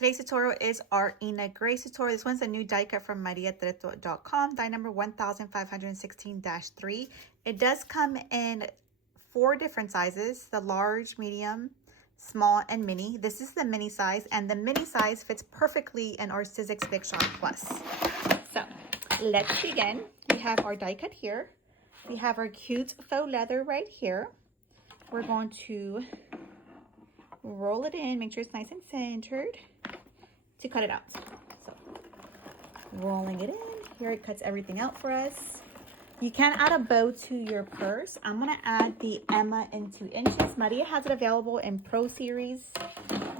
Today's tutorial is our Eina Grace tutorial. This one's a new die cut from mariatretodiyco, die number 1516-3. It does come in 4 different sizes: the large, medium, small, and mini. This is the mini size, and the mini size fits perfectly in our Sizzix Big Shot Plus. So let's begin. We have our die cut here. We have our cute faux leather right here. We're going to roll it in, make sure it's nice and centered to cut it out. So rolling it in, here it cuts everything out for us. You can add a bow to your purse. I'm gonna add the Emma in 2 inches. Maria has it available in Pro Series,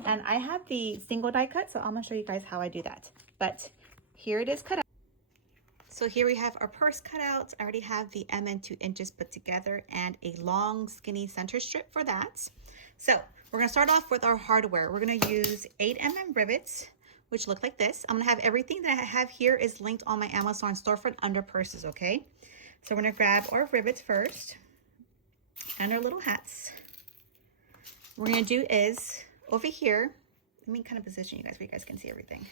and I have the single die cut, so I'm gonna show you guys how I do that. But here it is cut out. So here we have our purse cut out. I already have the Emma in 2 inches put together and a long skinny center strip for that. So we're gonna start off with our hardware. We're gonna use 8mm rivets, which look like this. I'm gonna have everything that I have here is linked on my Amazon storefront under purses, okay? So we're gonna grab our rivets first and our little hats. What we're gonna do is over here, let me kind of position you guys where you guys can see everything.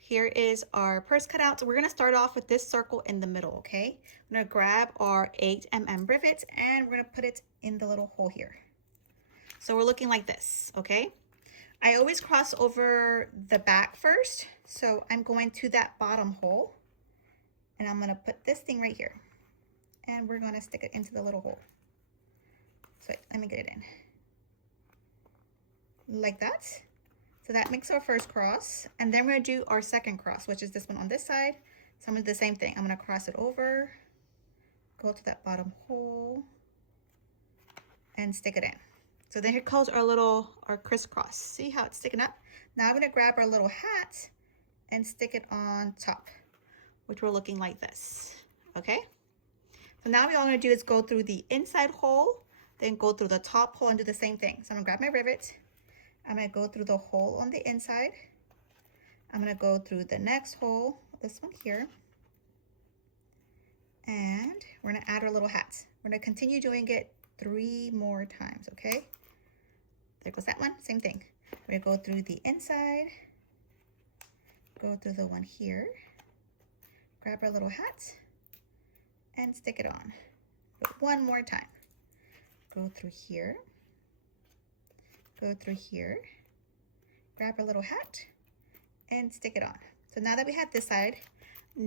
Here is our purse cutout. So we're gonna start off with this circle in the middle, okay? I'm gonna grab our 8mm rivets and we're gonna put it in the little hole here. So we're looking like this, okay? I always cross over the back first. So I'm going to that bottom hole and I'm gonna put this thing right here and we're gonna stick it into the little hole. So let me get it in. Like that. So that makes our first cross. And then we're gonna do our second cross, which is this one on this side. So I'm gonna do the same thing. I'm gonna cross it over, go to that bottom hole and stick it in. So then here goes our crisscross. See how it's sticking up? Now I'm gonna grab our little hat and stick it on top, which we're looking like this, okay? So now all I'm gonna do is go through the inside hole, then go through the top hole and do the same thing. So I'm gonna grab my rivet. I'm gonna go through the hole on the inside. I'm gonna go through the next hole, this one here. And we're gonna add our little hats. We're gonna continue doing it 3 more times, okay? There goes that one, same thing. We're gonna go through the inside, go through the one here, grab our little hat, and stick it on. But 1 more time. Go through here, go through here, grab our little hat, and stick it on. So now that we have this side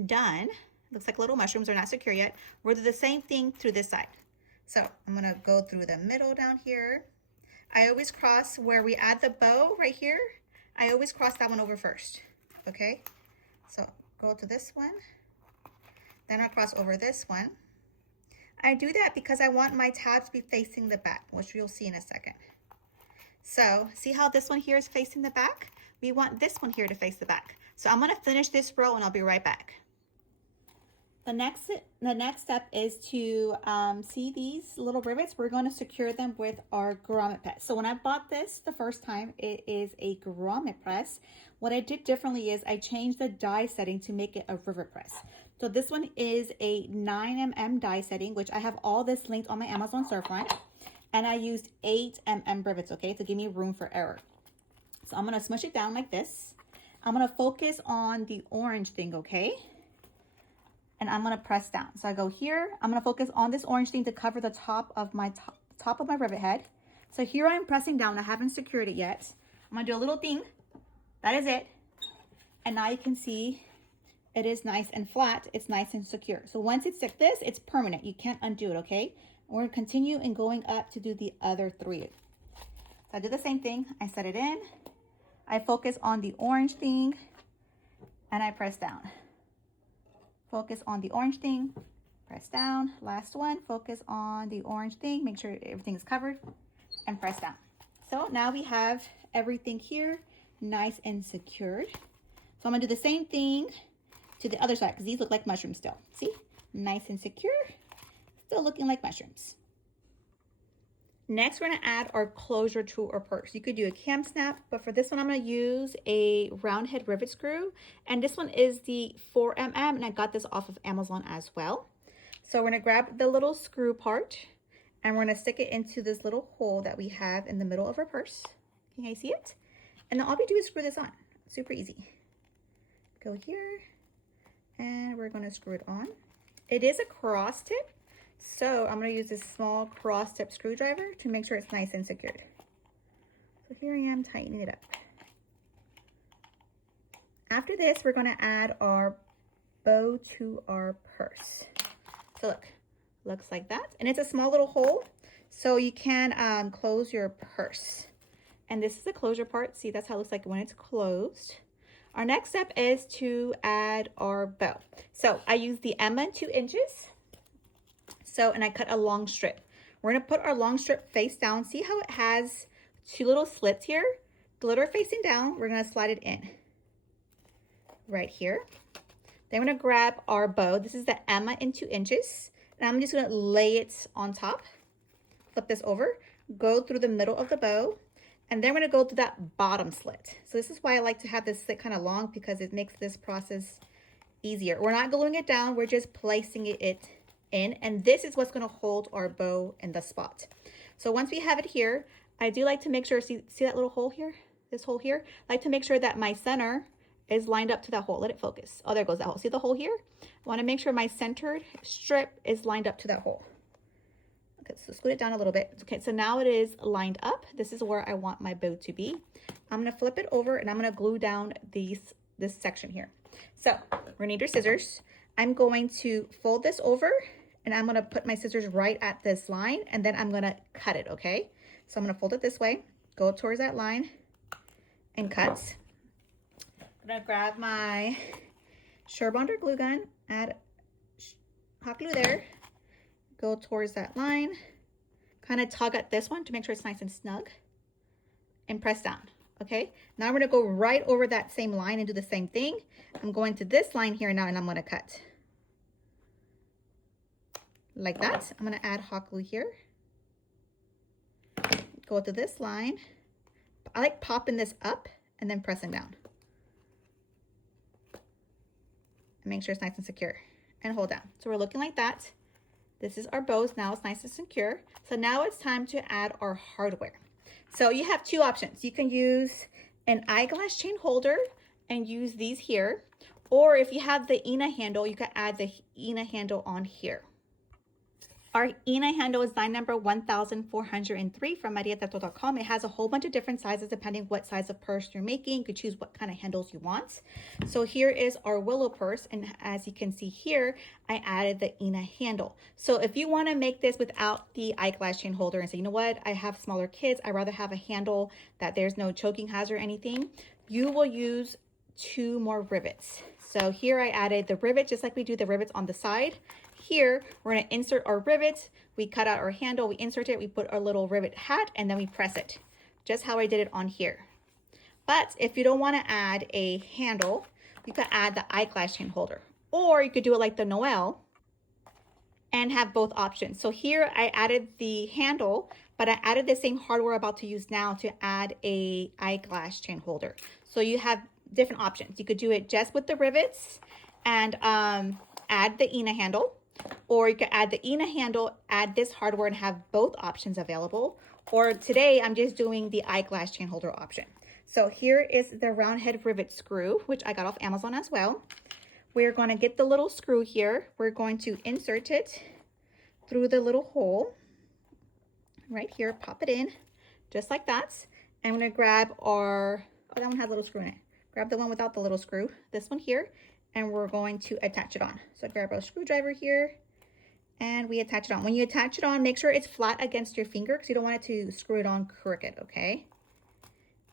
done, looks like little mushrooms are not secure yet, we'll do the same thing through this side. So I'm gonna go through the middle down here. I always cross where we add the bow right here. I always cross that one over first, okay? So go to this one, then I'll cross over this one. I do that because I want my tabs to be facing the back, which you'll see in a second. So see how this one here is facing the back? We want this one here to face the back. So I'm gonna finish this row and I'll be right back. The next step is to see these little rivets. We're going to secure them with our grommet press. So when I bought this the first time, it is a grommet press. What I did differently is I changed the die setting to make it a rivet press. So this one is a 9mm die setting, which I have all this linked on my Amazon storefront. And I used 8mm rivets, okay, to give me room for error. So I'm going to smush it down like this. I'm going to focus on the orange thing, okay? And I'm gonna press down. So I go here, I'm gonna focus on this orange thing to cover the top of my rivet head. So here I'm pressing down, I haven't secured it yet. I'm gonna do a little thing, that is it. And now you can see it is nice and flat, it's nice and secure. So once it's like this, it's permanent, you can't undo it, okay? We're gonna continue and going up to do the other 3. So I do the same thing, I set it in, I focus on the orange thing, and I press down. Focus on the orange thing, press down. Last one, focus on the orange thing, make sure everything is covered, and press down. So now we have everything here nice and secured. So I'm gonna do the same thing to the other side because these look like mushrooms still. See, nice and secure, still looking like mushrooms. Next, we're gonna add our closure to our purse. You could do a cam snap, but for this one, I'm gonna use a round head rivet screw. And this one is the 4mm, and I got this off of Amazon as well. So we're gonna grab the little screw part, and we're gonna stick it into this little hole that we have in the middle of our purse. Can you guys see it? And then all we do is screw this on. Super easy. Go here, and we're gonna screw it on. It is a cross tip, so I'm gonna use this small cross tip screwdriver to make sure it's nice and secured. So here I am tightening it up. After this, we're gonna add our bow to our purse. So look, looks like that. And it's a small little hole, so you can close your purse. And this is the closure part. See, that's how it looks like when it's closed. Our next step is to add our bow. So I use the Eina 2 inches. And I cut a long strip. We're gonna put our long strip face down. See how it has 2 little slits here? Glitter facing down, we're gonna slide it in. Right here. Then we're gonna grab our bow. This is the Eina 2 inches. And I'm just gonna lay it on top. Flip this over, go through the middle of the bow, and then we're gonna go through that bottom slit. So this is why I like to have this slit kind of long, because it makes this process easier. We're not gluing it down, we're just placing it in, and this is what's gonna hold our bow in the spot. So once we have it here, I do like to make sure, see that little hole here? This hole here? I like to make sure that my center is lined up to that hole. Let it focus. Oh, there goes that hole. See the hole here? I wanna make sure my centered strip is lined up to that hole. Okay, so scoot it down a little bit. Okay, so now it is lined up. This is where I want my bow to be. I'm gonna flip it over and I'm gonna glue down this section here. So we're gonna need your scissors. I'm going to fold this over and I'm gonna put my scissors right at this line, and then I'm gonna cut it, okay? So I'm gonna fold it this way, go towards that line and cut. I'm gonna grab my Surebonder glue gun, add hot glue there, go towards that line, kind of tug at this one to make sure it's nice and snug, and press down, okay? Now I'm gonna go right over that same line and do the same thing. I'm going to this line here now, and I'm gonna cut. Like that. I'm gonna add hot glue here. Go to this line. I like popping this up and then pressing down. And make sure it's nice and secure. And hold down. So we're looking like that. This is our bows. Now it's nice and secure. So now it's time to add our hardware. So you have 2 options. You can use an eyeglass chain holder and use these here. Or if you have the Eina handle, you can add the Eina handle on here. Our Eina handle is line number 1403 from mariatretodiyco. It has a whole bunch of different sizes depending what size of purse you're making. You could choose what kind of handles you want. So here is our willow purse, and as you can see here, I added the Eina handle. So if you want to make this without the eyeglass chain holder and say, you know what, I have smaller kids, I'd rather have a handle that there's no choking hazard or anything, you will use 2 more rivets. So here I added the rivet, just like we do the rivets on the side. Here, we're gonna insert our rivet. We cut out our handle, we insert it, we put our little rivet hat, and then we press it, just how I did it on here. But if you don't wanna add a handle, you could add the eyeglass chain holder. Or you could do it like the Noel and have both options. So here I added the handle, but I added the same hardware I'm about to use now to add a eyeglass chain holder. So you have different options. You could do it just with the rivets and add the Eina handle. Or you could add the Eina handle, add this hardware, and have both options available. Or today, I'm just doing the eyeglass chain holder option. So here is the round head rivet screw, which I got off Amazon as well. We're going to get the little screw here. We're going to insert it through the little hole right here, pop it in, just like that. And I'm going to grab our, oh, that one has a little screw in it. Grab the one without the little screw, this one here, and we're going to attach it on. So grab our screwdriver here and we attach it on. When you attach it on, make sure it's flat against your finger because you don't want it to screw it on crooked, okay?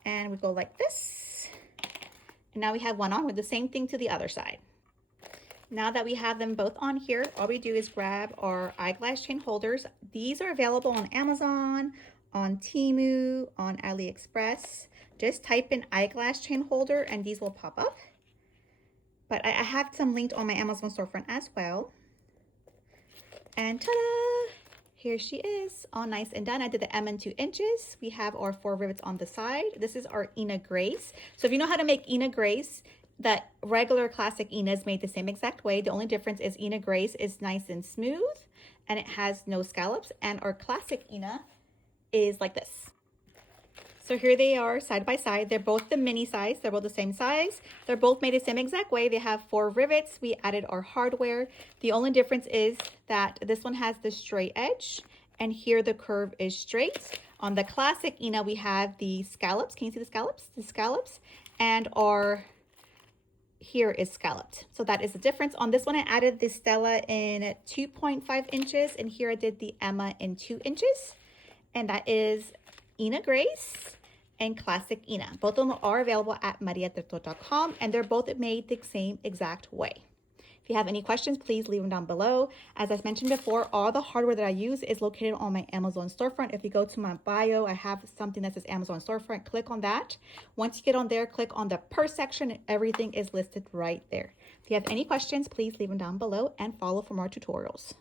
And we go like this. And now we have one on with the same thing to the other side. Now that we have them both on here, all we do is grab our eyeglass chain holders. These are available on Amazon, on Temu, on AliExpress. Just type in eyeglass chain holder and these will pop up. But I have some linked on my Amazon storefront as well. And ta-da! Here she is, all nice and done. I did the Eina 2 inches. We have our 4 rivets on the side. This is our Eina Grace. So if you know how to make Eina Grace, the regular classic Eina is made the same exact way. The only difference is Eina Grace is nice and smooth and it has no scallops. And our classic Eina is like this. So here they are side by side. They're both the mini size. They're both the same size. They're both made the same exact way. They have 4 rivets. We added our hardware. The only difference is that this one has the straight edge and here the curve is straight. On the classic Eina, we have the scallops. Can you see the scallops? The scallops. And our here is scalloped. So that is the difference. On this one, I added the Stella in 2.5 inches and here I did the Emma in 2 inches. And that is Eina Grace and Classic Eina. Both of them are available at mariatretodiyco and they're both made the same exact way. If you have any questions, please leave them down below. As I mentioned before, all the hardware that I use is located on my Amazon storefront. If you go to my bio, I have something that says Amazon storefront. Click on that. Once you get on there, click on the purse section and everything is listed right there. If you have any questions, please leave them down below and follow for more tutorials.